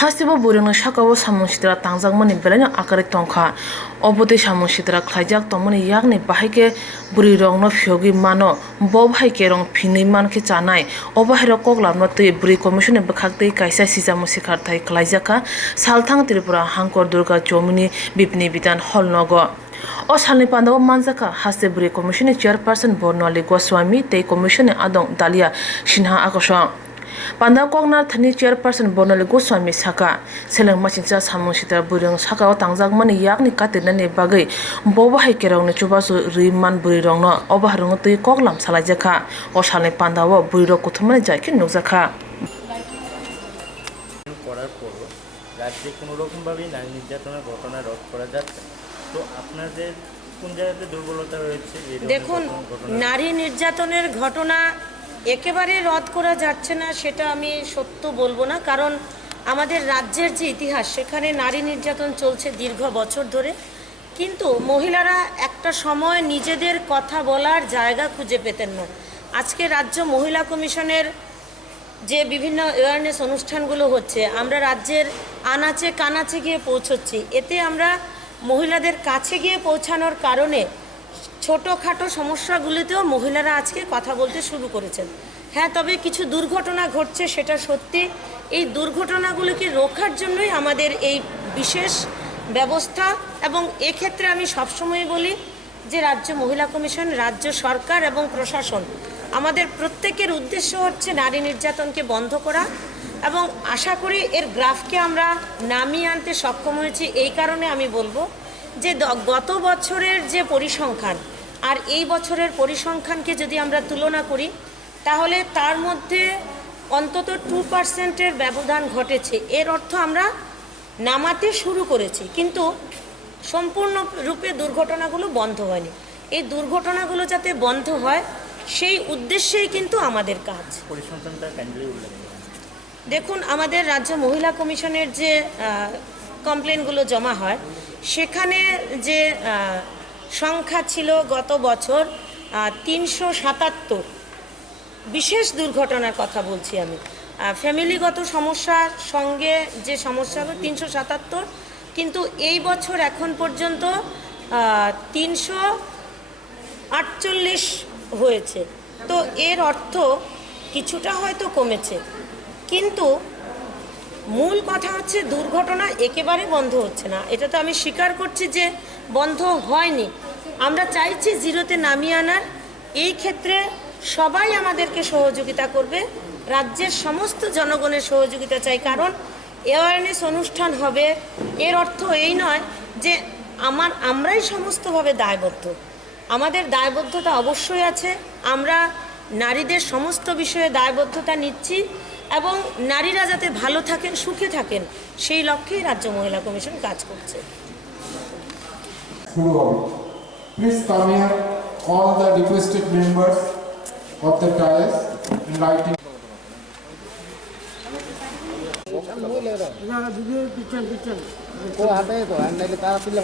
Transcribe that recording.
Hasiba burung shakawo samung sidra tangjak mani belanya akari tongkha obote samung sidra khlaijak tongmani yakni bahike buri rong no phyogi mano bo bhaike rong phini manke chanai obahira koklamno tui buri commission ni bakhakte kaisa sijamu sikhar thai khlaijaka salthang tripura hangkor durga chomini bipni bitan holnogo o salni pandao manjaka haste buri commission ni chairperson Bornali Goswami tei commission ni adong Dalia Sinha akosha Panda Kognar Thani chairperson Bornali Goswami Saka Seleng Machincha Samung Sitra Burung Saka o tangjak mani yakni katina ni bagai boba haikerong ni chubasu riman buri rong no obahrong tui koklam salajaka o salni panda o buri rok kuthumani jaiki nukjaka করার পর রাজ্যে কোনো রকম ভাবে নারী নির্যাতনের ঘটনা রোধ করা যাচ্ছে তো আপনাদের কোন জায়গাতে দুর্বলতা রয়েছে দেখুন নারী নির্যাতনের ঘটনা একেবারে রদ করা যাচ্ছে না সেটা আমি সত্য বলবো না কারণ আমাদের রাজ্যের যে ইতিহাস সেখানে নারী নির্যাতন চলছে দীর্ঘ বছর ধরে কিন্তু মহিলারা একটা সময় নিজেদের কথা বলার জায়গা খুঁজে পেতেন না আজকে রাজ্য মহিলা কমিশনের যে বিভিন্ন অ্যাওয়ারনেস অনুষ্ঠানগুলো হচ্ছে আমরা রাজ্যের আনাচে কানাচে গিয়ে পৌঁছচ্ছি এতে আমরা মহিলাদের কাছে গিয়ে পৌঁছানোর কারণে ছোটোখাটো সমস্যাগুলিতেও মহিলারা আজকে কথা বলতে শুরু করেছেন হ্যাঁ তবে কিছু দুর্ঘটনা ঘটছে সেটা সত্যি এই দুর্ঘটনাগুলোকে রোখার জন্যই আমাদের এই বিশেষ ব্যবস্থা এবং এক্ষেত্রে আমি সবসময় বলি যে রাজ্য মহিলা কমিশন রাজ্য সরকার এবং প্রশাসন আমাদের প্রত্যেকের উদ্দেশ্য হচ্ছে নারী নির্যাতনকে বন্ধ করা এবং আশা করি এর গ্রাফকে আমরা নামিয়ে আনতে সক্ষম হয়েছি এই কারণে আমি বলবো যে গত বছরের যে পরিসংখ্যান আর এই বছরের পরিসংখ্যানকে যদি আমরা তুলনা করি তাহলে তার মধ্যে অন্তত 2%-এর ব্যবধান ঘটেছে এর অর্থ আমরা নামাতে শুরু করেছি কিন্তু সম্পূর্ণরূপে দুর্ঘটনাগুলো বন্ধ হয়নি এই দুর্ঘটনাগুলো যাতে বন্ধ হয় সেই উদ্দেশ্যেই কিন্তু আমাদের কাজ পরিসংখ্যানটা কাইন্ডলি উল্লেখ করুন দেখুন আমাদের রাজ্য মহিলা কমিশনের যে কমপ্লেনগুলো জমা হয় সেখানে যে সংখ্যা ছিল গত বছর 377 বিশেষ দুর্ঘটনার কথা বলছি আমি ফ্যামিলিগত সমস্যার সঙ্গে যে সমস্যা হলো 377 কিন্তু এই বছর এখন পর্যন্ত 348 হয়েছে তো এর অর্থ কিছুটা হয়তো কমেছে কিন্তু মূল কথা হচ্ছে দুর্ঘটনা একেবারে বন্ধ হচ্ছে না এটা তো আমি স্বীকার করছি যে বন্ধ হয়নি আমরা চাইছি জিরোতে নামিয়ে আনার এই ক্ষেত্রে সবাই আমাদেরকে সহযোগিতা করবে রাজ্যের সমস্ত জনগণের সহযোগিতা চাই কারণ অ্যাওয়ারনেস অনুষ্ঠান হবে এর অর্থ এই নয় যে আমরাই সমস্তভাবে দায়বদ্ধ আমাদের দায়বদ্ধতা অবশ্যই আছে আমরা নারীদের সমস্ত বিষয়ে দায়বদ্ধতা নিচ্ছি এবং নারীরা যাতে ভালো থাকেন সুখে থাকেন সেই লক্ষ্যেই রাজ্য মহিলা কমিশন কাজ করছে Please come here all the requested members of the dais in writing को हाते तो अन्यले तारा पिल्ले